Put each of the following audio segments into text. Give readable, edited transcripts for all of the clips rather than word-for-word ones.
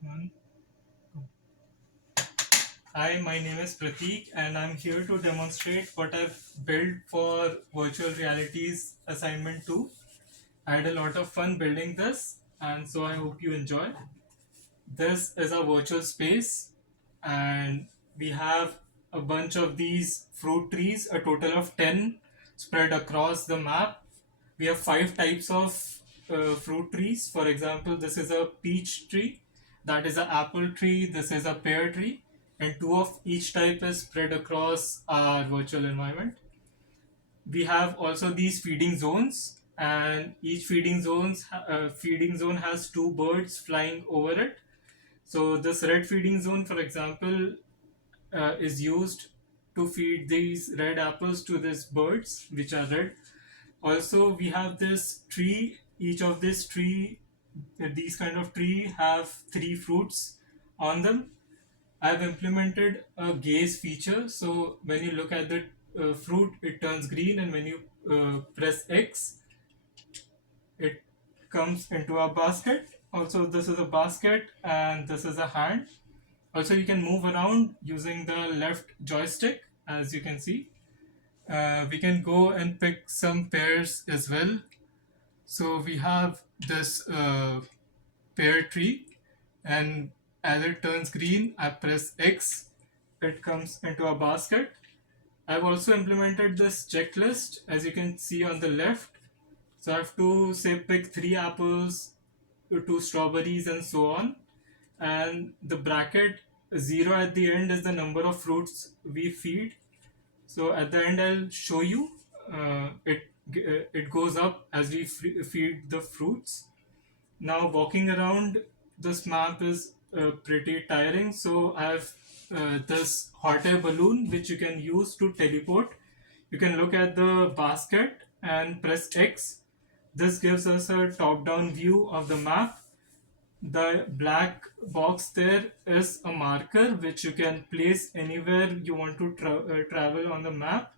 One. Hi, my name is Prateek, and I'm here to demonstrate what I've built for Virtual Realities Assignment 2. I had a lot of fun building this, and so I hope you enjoy. This is a virtual space, and we have a bunch of these fruit trees, a total of 10 spread across the map. We have five types of fruit trees. For example, this is a peach tree, that is an apple tree, this is a pear tree, and two of each type is spread across our virtual environment. We have also these feeding zones, and each feeding zone has two birds flying over it. So this red feeding zone, for example, is used to feed these red apples to these birds, which are red. Also, we have this tree. Each of this tree, these kind of tree, have three fruits on them. I've implemented a gaze feature. So when you look at the fruit, it turns green, and when you press X, it comes into a basket. Also, this is a basket, and this is a hand. Also, you can move around using the left joystick, as you can see. We can go and pick some pairs as well. So we have this pear tree, and as it turns green, I press X, it comes into a basket. I've also implemented this checklist, as you can see on the left. So I have to say pick three apples, two strawberries, and so on. And the bracket zero at the end is the number of fruits we feed. So at the end, I'll show you. It goes up as we feed the fruits. Now walking around this map is pretty tiring, so I have this hot air balloon which you can use to teleport. You can look at the basket and press X. This gives us a top-down view of the map. The black box there is a marker which you can place anywhere you want to travel on the map.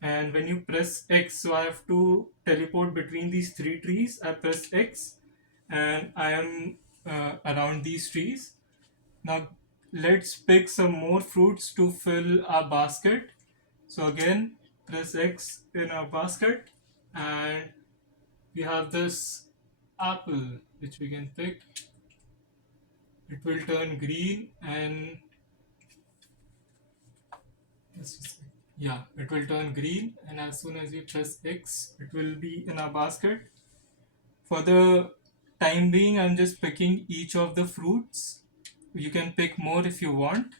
And when you press X, so I have to teleport between these three trees. I press X, and I am around these trees. Now let's pick some more fruits to fill our basket. So again, press X in our basket, and we have this apple which we can pick. It will turn green, and yeah, it will turn green, and as soon as we press X, it will be in our basket. For the time being, I'm just picking each of the fruits. You can pick more if you want.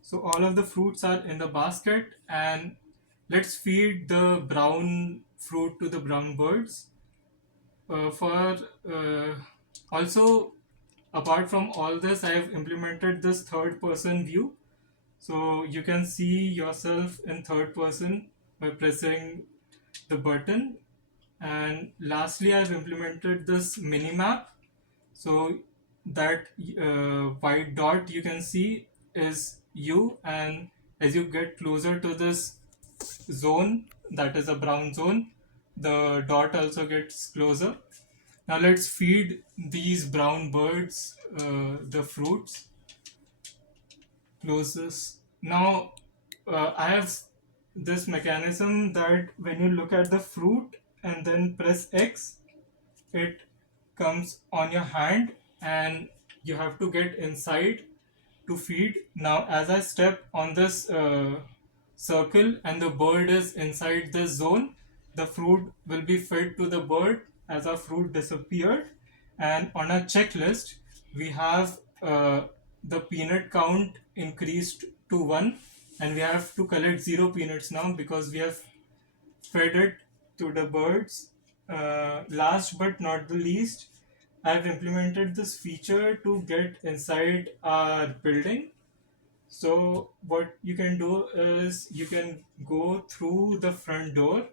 So all of the fruits are in the basket, and let's feed the brown fruit to the brown birds. For also, apart from all this, I have implemented this third person view. So you can see yourself in third person by pressing the button. And lastly, I've implemented this mini map. So that white dot you can see is you, and as you get closer to this zone, that is a brown zone, the dot also gets closer. Now let's feed these brown birds the fruits. Close. Now I have this mechanism that when you look at the fruit and then press X, it comes on your hand, and you have to get inside to feed. Now as I step on this circle and the bird is inside this zone, the fruit will be fed to the bird as our fruit disappeared. And on our checklist, we have the peanut count increased to 1, and we have to collect 0 peanuts now because we have fed it to the birds. Last but not the least, I've implemented this feature to get inside our building. So what you can do is you can go through the front door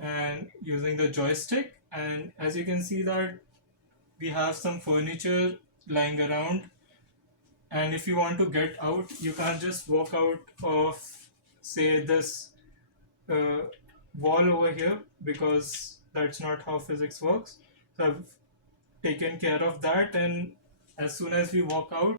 and using the joystick, and as you can see that we have some furniture lying around, and if you want to get out, you can't just walk out of, say, this uh, wall over here, because that's not how physics works. So I've taken care of that, and as soon as we walk out,